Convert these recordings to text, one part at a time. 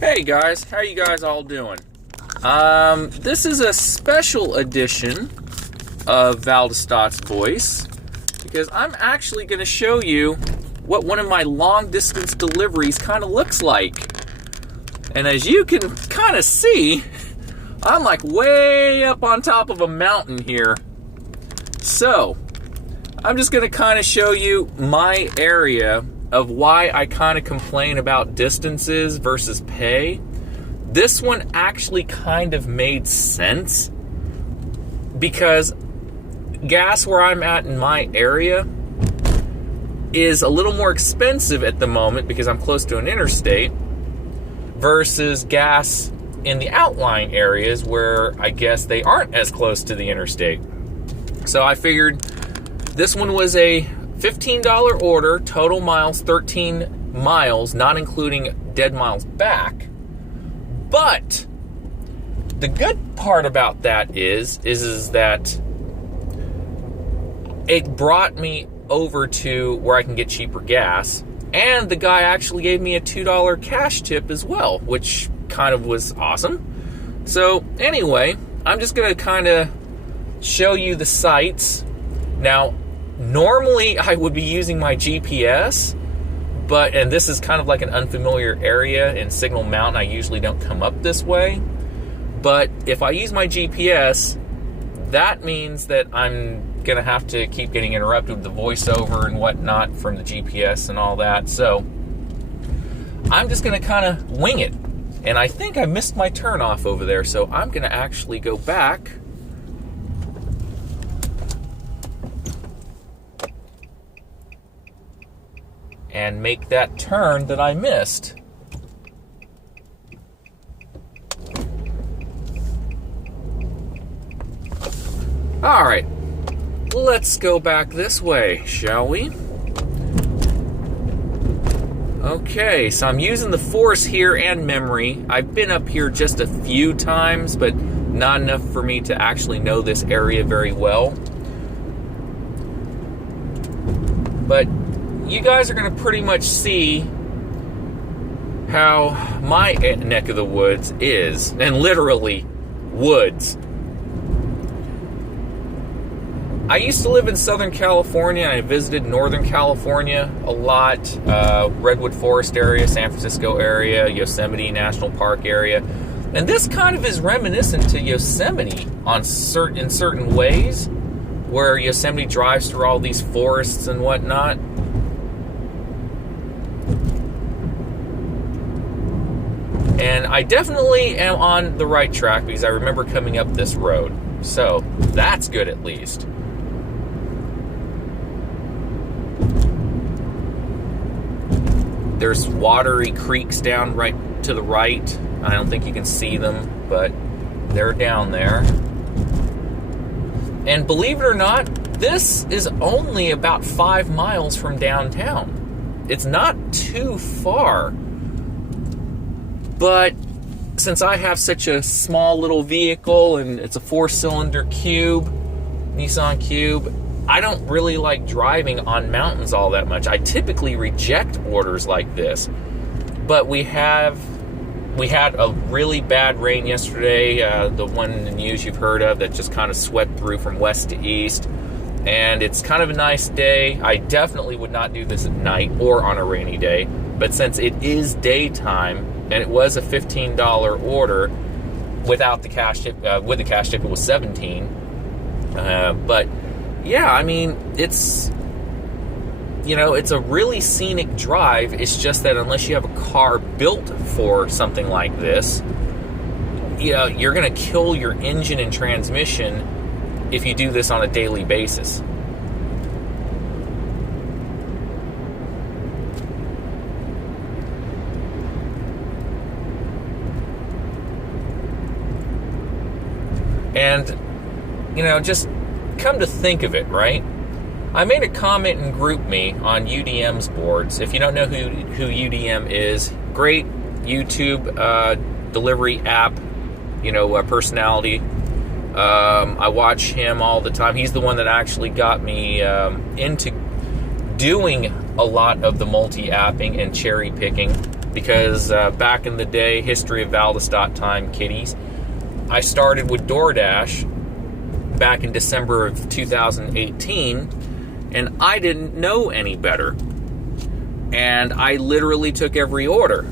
Hey guys, how you guys all doing? This is a special edition of Valdestot's voice because I'm actually going to show you what one of my long distance deliveries kind of looks like. And as you can kind of see, I'm like way up on top of a mountain here. So, I'm just going to kind of show you my area of why I kind of complain about distances versus pay. This one actually kind of made sense because gas where I'm at in my area is a little more expensive at the moment because I'm close to an interstate versus gas in the outlying areas where I guess they aren't as close to the interstate. So I figured this one was a $15 order, total miles 13 miles, not including dead miles back. But the good part about that is that it brought me over to where I can get cheaper gas, and the guy actually gave me a $2 cash tip as well, which kind of was awesome. So anyway, I'm just going to kind of show you the sights. Now, normally I would be using my GPS, and this is kind of like an unfamiliar area in Signal Mountain. I usually don't come up this way. But if I use my GPS, that means that I'm going to have to keep getting interrupted with the voiceover and whatnot from the GPS and all that. So I'm just going to kind of wing it. And I think I missed my turn off over there, so I'm going to actually go back and make that turn that I missed. All right, let's go back this way, shall we? Okay, so I'm using the force here and memory. I've been up here just a few times, but not enough for me to actually know this area very well. But you guys are going to pretty much see how my neck of the woods is, and literally woods. I used to live in Southern California, and I visited Northern California a lot, Redwood Forest area, San Francisco area, Yosemite National Park area. And this kind of is reminiscent to Yosemite in certain ways, where Yosemite drives through all these forests and whatnot. And I definitely am on the right track because I remember coming up this road. So, that's good at least. There's watery creeks down right to the right. I don't think you can see them, but they're down there. And believe it or not, this is only about 5 miles from downtown. It's not too far. But since I have such a small little vehicle and it's a 4-cylinder Nissan Cube, I don't really like driving on mountains all that much. I typically reject orders like this. But we had a really bad rain yesterday, the one in the news you've heard of that just kind of swept through from west to east. And it's kind of a nice day. I definitely would not do this at night or on a rainy day. But since it is daytime, and it was a $15 order without the cash tip. With the cash tip, it was $17. But yeah, I mean, it's a really scenic drive. It's just that unless you have a car built for something like this, you're going to kill your engine and transmission if you do this on a daily basis. And, just come to think of it, right? I made a comment in GroupMe on UDM's boards. If you don't know who UDM is, great YouTube delivery app, personality. I watch him all the time. He's the one that actually got me into doing a lot of the multi-apping and cherry picking because back in the day, history of Valdestot time, kiddies, I started with DoorDash back in December of 2018, and I didn't know any better. And I literally took every order.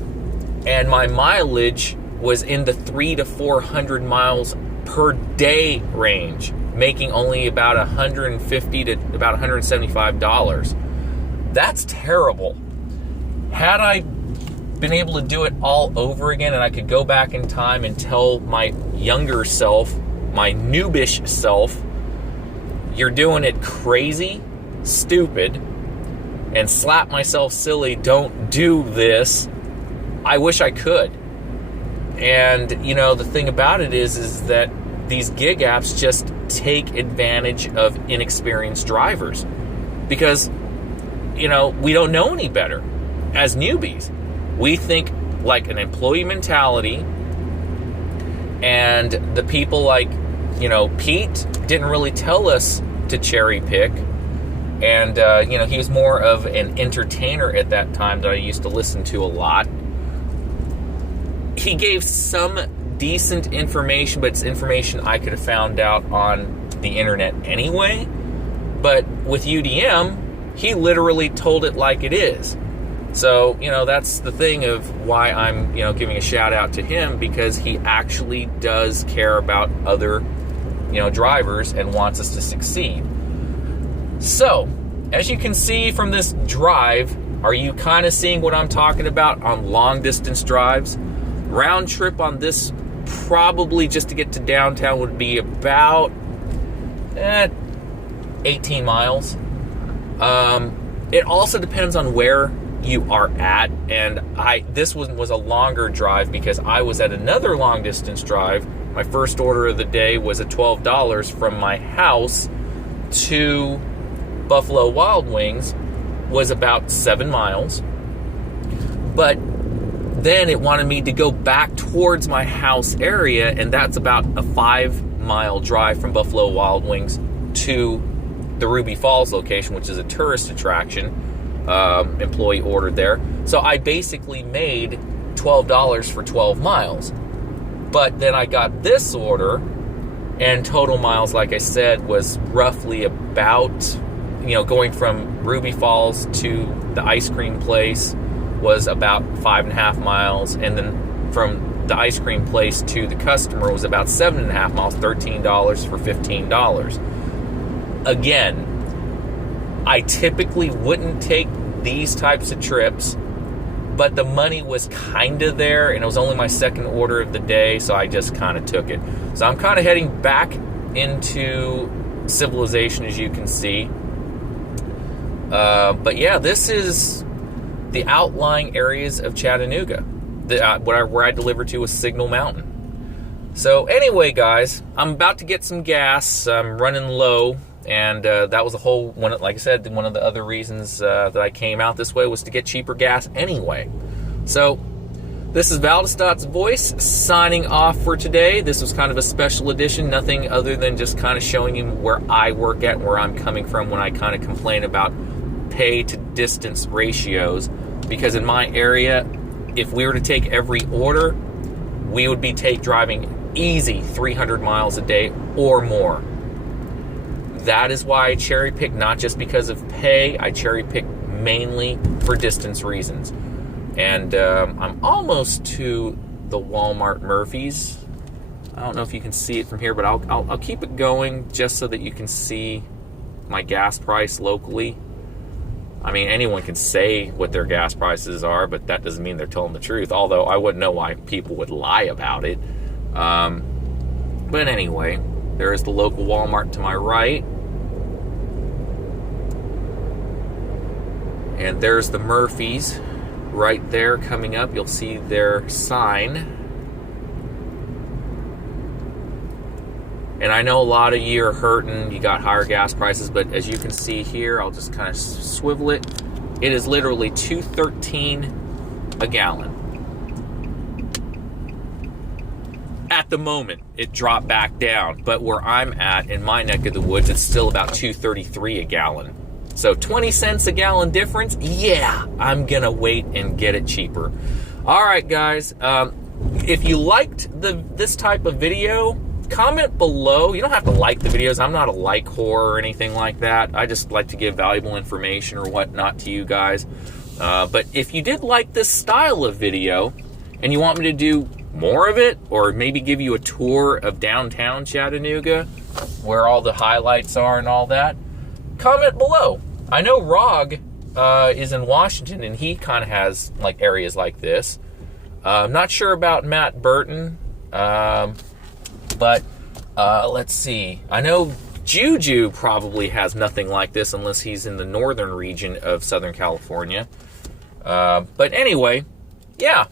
And my mileage was in the 300 to 400 miles per day range, making only about $150 to about $175. That's terrible. Had I been able to do it all over again, and I could go back in time and tell my younger self, my noobish self, you're doing it crazy, stupid, and slap myself silly, don't do this, I wish I could. And, the thing about it is that these gig apps just take advantage of inexperienced drivers. Because, we don't know any better as newbies. We think like an employee mentality, and the people like, Pete didn't really tell us to cherry pick. And, he was more of an entertainer at that time that I used to listen to a lot. He gave some decent information, but it's information I could have found out on the internet anyway. But with UDM, he literally told it like it is. So, that's the thing of why I'm, giving a shout out to him, because he actually does care about other, drivers and wants us to succeed. So, as you can see from this drive, are you kind of seeing what I'm talking about on long distance drives? Round trip on this, probably just to get to downtown, would be about 18 miles. It also depends on where you are at, and this was a longer drive because I was at another long distance drive. My first order of the day was at $12 from my house to Buffalo Wild Wings, was about 7 miles. But then it wanted me to go back towards my house area, and that's about a 5-mile drive from Buffalo Wild Wings to the Ruby Falls location, which is a tourist attraction. Employee ordered there. So I basically made $12 for 12 miles. But then I got this order, and total miles, like I said, was roughly about, going from Ruby Falls to the ice cream place was about 5.5 miles, and then from the ice cream place to the customer was about 7.5 miles, $13 for $15. Again, I typically wouldn't take these types of trips, but the money was kind of there, and it was only my second order of the day, so I just kind of took it. So I'm kind of heading back into civilization, as you can see. But yeah, this is the outlying areas of Chattanooga, where I delivered to was Signal Mountain. So anyway, guys, I'm about to get some gas. I'm running low. And that was like I said, one of the other reasons that I came out this way was to get cheaper gas anyway. So this is Valdestot's Voice signing off for today. This was kind of a special edition, nothing other than just kind of showing you where I work at and where I'm coming from when I kind of complain about pay to distance ratios. Because in my area, if we were to take every order, we would be driving easy 300 miles a day or more. That is why I cherry pick, not just because of pay. I cherry pick mainly for distance reasons. And I'm almost to the Walmart Murphy's. I don't know if you can see it from here, but I'll keep it going just so that you can see my gas price locally. I mean, anyone can say what their gas prices are, but that doesn't mean they're telling the truth. Although I wouldn't know why people would lie about it. But anyway, there is the local Walmart to my right. And there's the Murphy's right there coming up. You'll see their sign. And I know a lot of you are hurting. You got higher gas prices, but as you can see here, I'll just kind of swivel it. It is literally $2.13 a gallon. At the moment, it dropped back down, but where I'm at in my neck of the woods, it's still about $2.33 a gallon. So 20 cents a gallon difference? Yeah, I'm gonna wait and get it cheaper. All right, guys. If you liked this type of video, comment below. You don't have to like the videos. I'm not a like whore or anything like that. I just like to give valuable information or whatnot to you guys. But if you did like this style of video and you want me to do more of it, or maybe give you a tour of downtown Chattanooga, where all the highlights are and all that, comment below. I know Rog is in Washington, and he kind of has like areas like this. I'm not sure about Matt Burton, but let's see. I know Juju probably has nothing like this unless he's in the northern region of Southern California. But anyway, yeah,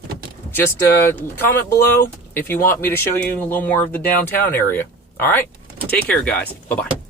just comment below if you want me to show you a little more of the downtown area. All right, take care, guys. Bye-bye.